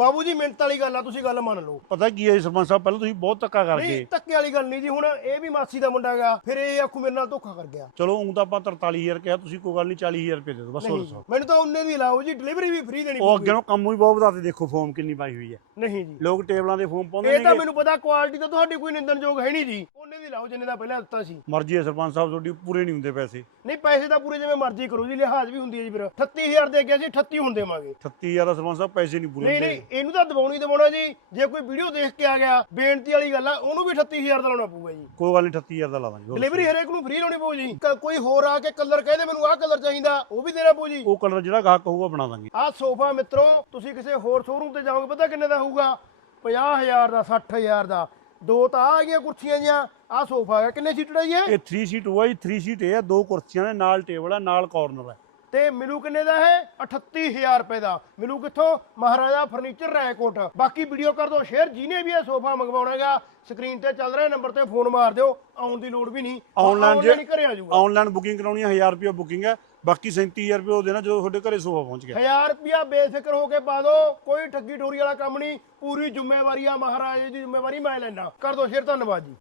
ਬਾਬੂ ਜੀ ਮਿੰਟ ਵਾਲੀ ਗੱਲ ਆ ਤੁਸੀਂ ਗੱਲ ਮੰਨ ਲਓ। ਪਤਾ ਕੀ ਹੈ ਸਰਪੰਚ ਸਾਹਿਬ ਪਹਿਲਾਂ ਤੁਸੀਂ ਬਹੁਤ ਧੱਕਾ ਕਰ ਨਹੀਂ ਗਏ। ਧੱਕੇ ਵਾਲੀ ਗੱਲ ਨਹੀਂ ਜੀ ਹੁਣ ਇਹ ਵੀ ਮਾਸੀ ਦਾ ਮੁੰਡਾ ਗਾ ਫਿਰ ਇਹ ਆਖੂ ਮੇਰੇ ਨਾਲ ਧੋਖਾ ਕਰ ਗਿਆ। ਚਲੋ ਉਂ ਤਾਂ ਆਪਾਂ 43000 ਕਿਹਾ ਤੁਸੀਂ ਕੋਈ ਗੱਲ ਨਹੀਂ 40000 ਰੁਪਏ ਦੇ ਦਿਓ ਬਸ ਹੋਰ ਨਹੀਂ ਦੱਸੋ। ਮੈਨੂੰ ਤਾਂ ਉਹਨੇ ਦੀ ਲਾਓ ਜੀ ਡਿਲੀਵਰੀ ਵੀ ਫ੍ਰੀ ਦੇਣੀ ਉਹ ਅੱਗੇ ਨੂੰ ਕੰਮ ਵੀ ਬਹੁਤ ਵਧਾਤੇ ਦੇਖੋ ਫੋਮ ਕਿੰਨੀ ਪਾਈ ਹੋਈ ਹੈ। ਨਹੀਂ ਜੀ। ਲੋਕ ਟੇਬਲਾਂ ਦੇ ਫੋਮ ਪਾਉਂਦੇ ਇਹ ਤਾਂ ਨੇ ਮੈਨੂੰ ਪਤਾ ਕੁਆਲਿਟੀ ਤਾਂ ਤੁਹਾਡੀ ਕੋਈ ਨਿੰਦਣਯੋਗ ਹੈ ਨਹੀਂ ਜੀ। ਲਾਓ ਜਿੰਨੇ ਦਾ ਪਹਿਲਾਂ ਦਿੱਤਾ ਸੀ। ਮਰਜ਼ੀ ਹੈ ਸਰਪੰਚ ਸਾਹਿਬ ਤੁਹਾਡੀ ਪੂਰੇ ਨਹੀਂ ਹੁੰਦੇ ਪੈਸੇ। ਨਹੀਂ ਪੈਸੇ ਤਾਂ ਪੂਰੇ ਜਿਵੇਂ ਮਰਜ਼ੀ ਕਰੋ ਜੀ ਲਿਹਾਜ਼ ਵੀ ਹੁੰਦੀ ਹੈ ਜੀ ਫਿਰ। 38000 ਦੇ ਗਿਆ ਸੀ 38 ਹੁਣ ਦੇਵਾਂਗੇ। 38000 ਦਾ ਸਰਪੰਚ ਸਾਹਿਬ ਪੈਸੇ ਨਹੀਂ ਪੂਰੇ ਨਹੀਂ ਹੁੰਦੇ। ਨਹੀਂ ਇਹਨੂੰ ਤਾਂ ਦਬਾਉਣੀ ਦਬਾਉਣਾ ਜੀ। ਜੇ ਕੋਈ ਵੀਡੀਓ ਦੇਖ ਕੇ ਆ ਗਿਆ ਬੇਨਤੀ ਵਾਲੀ ਗੱਲ ਆ ਉਹਨੂੰ ਵੀ 38000 ਦਾ ਲਾਉਣਾ ਪਊਗਾ ਜੀ। ਕੋਈ ਗੱਲ ਨਹੀਂ 38000 ਦਾ ਲਾ ਦਾਂਗੇ ਹੋਰ ਡਿਲੀਵਰੀ ਹਰੇਕ ਨੂੰ ਫ੍ਰੀ ਲਾਉਣੀ ਪਊ ਜੀ। ਕ- ਕੋਈ ਹੋਰ ਆ ਕੇ ਕਲਰ ਕਹਦੇ ਮੈਨੂੰ ਆਹ ਕਲਰ ਚਾਹੀਦਾ ਉਹ ਵੀ ਦੇਣਾ ਪਊ ਜੀ। ਉਹ ਕਲਰ ਜਿਹੜਾ ਗਾਹਕ ਕਹੂਗਾ ਬਣਾ ਦਾਂਗੇ। ਆਹ ਸੋਫਾ ਮਿੱਤਰੋ ਤੁਸੀਂ ਕਿਸੇ ਹੋਰ ਸ਼ੋਰੂਮ ਤੇ ਜਾਓਗੇ ਪਤਾ ਕਿੰਨੇ ਦਾ ਹੋਊਗਾ? 50000 ਦਾ 60000 ਦਾ। ਦੋ ਤਾਂ ਆ ਗਈਆਂ ਕੁਰਸੀਆਂ ਜੀਆਂ, ਆਹ ਸੋਫਾ ਹੈ ਕਿੰਨੇ ਸੀਟਡ ਹੈ ਜੀ ਇਹ ਇਹ 3 ਸੀਟ ਹੋਆ ਜੀ 3 ਸੀਟ ਇਹ ਹੈ ਦੋ ਕੁਰਸੀਆਂ ਨੇ, ਨਾਲ ਟੇਬਲ ਆ, ਨਾਲ ਕਾਰਨਰ ਹੈ ਤੇ ਮਿਲੂ ਕਿੰਨੇ ਦਾ ਹੈ? 38000 ਰੁਪਏ ਦਾ। ਮਿਲੂ ਕਿੱਥੋਂ? ਮਹਾਰਾਜਾ ਫਰਨੀਚਰ ਰੈਕੋਟ ਬਾਕੀ ਵੀਡੀਓ ਕਰ ਦਿਓ ਸ਼ੇਅਰ ਜਿਹਨੇ ਵੀ ਇਹ ਸੋਫਾ ਮੰਗਵਾਉਣਾ ਹੈਗਾ। ਸਕਰੀਨ ਤੇ ਚੱਲ ਰਿਹਾ ਨੰਬਰ ਤੇ ਫੋਨ ਮਾਰ ਦਿਓ। ਆਉਣ ਦੀ ਲੋੜ ਵੀ ਨਹੀਂ। ਆਨਲਾਈਨ ਜੇ ਘਰੇ ਆ ਜਾਊਗਾ। ਆਨਲਾਈਨ ਬੁਕਿੰਗ ਕਰਾਉਣੀ ਹੈ 1000 ਰੁਪਏ ਬੁਕਿੰਗ ਹੈ ਬਾਕੀ 37000 ਰੁਪਏ ਉਹ ਦੇਣਾ ਜਦੋਂ ਤੁਹਾਡੇ ਘਰੇ ਸੋਫਾ ਪਹੁੰਚ ਗਿਆ। 1000 ਰੁਪਿਆ ਬੇਫਿਕਰ ਹੋ ਕੇ ਪਾ ਦਿਓ ਕੋਈ ਠੱਗੀ ਠੋਰੀ ਵਾਲਾ ਕੰਮ ਨਹੀਂ। ਪੂਰੀ ਜ਼ਿੰਮੇਵਾਰੀ ਆ ਮਹਾਰਾਜੇ ਦੀ ਜ਼ਿੰਮੇਵਾਰੀ ਮੈਂ ਲੈਣਾ ਕਰ ਦਿਓ ਸ਼ੇਅਰ ਧੰਨਵਾਦ ਜੀ।